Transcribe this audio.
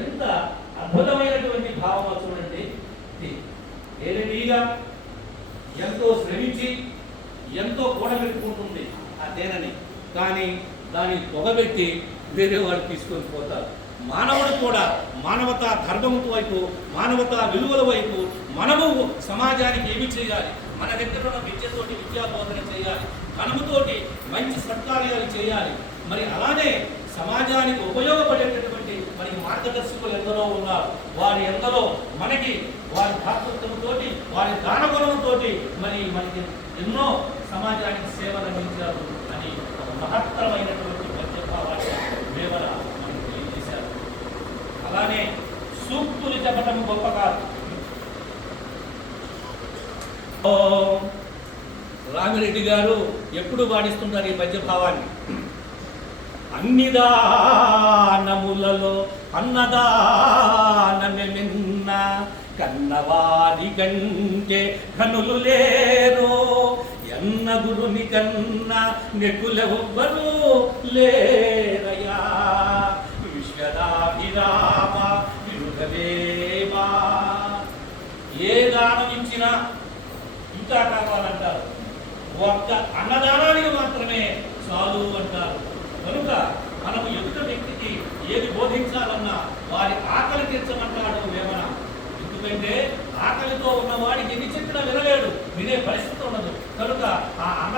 ఎంత అద్భుతమైనటువంటి భావం చూడండి. ఏలినీగా ఎంతో శ్రమించి ఎంతో కూడబెట్టుకుంటుంది ఆ తేనెని, కానీ దాన్ని పొగబెట్టి వేరే వాళ్ళు తీసుకొని పోతారు. మానవుడు కూడా మానవతా ధర్మం వైపు, మానవతా విలువల వైపు మనము సమాజానికి ఏమి చేయాలి, మన దగ్గర ఉన్న విద్యతోటి విద్యాబోధన చేయాలి, మనముతోటి మంచి సత్కార్యాలు చేయాలి. మరి అలానే సమాజానికి ఉపయోగపడేటటువంటి మనకి మార్గదర్శకులు ఎందరో ఉన్నారు. వారి ఎందరో మనకి వారి భాతృత్వంతో, వారి దానగుణంతో మరి మనకి ఎన్నో సమాజానికి సేవలు అందించారు అని ఒక మహత్తరమైనటువంటి పద్యభావాన్ని వేవన మనకు తెలియజేశారు. అలానే సూక్తులు చెప్పటం గొప్ప కాదు. రామిరెడ్డి గారు ఎప్పుడు పాడిస్తుంటారు ఈ పద్యభావాన్ని. అన్ని దానములలో అన్నదానమే నిన్న, కన్నవారి కంటే కనులు లేరు, ఎన్న గురుని కన్నా నెక్కులెవ్వరు లేరయా. విశ్వదాభిరామ విరుగదేవా. ఏ దానం ఇచ్చినా ఇంకా కావాలంటారు, ఒక్క అన్నదానానికి మాత్రమే చాలు అంటారు. కనుక మనము ఎదుట వ్యక్తికి ఏది బోధించాలన్నా వారి ఆకలి తీర్చమంటాడు వేమన. ఎందుకంటే ఆకలితో ఉన్నవాడికి ఎన్ని చెప్పినా వినలేడు, వినే పరిస్థితి ఉండదు. కనుక ఆ అన్న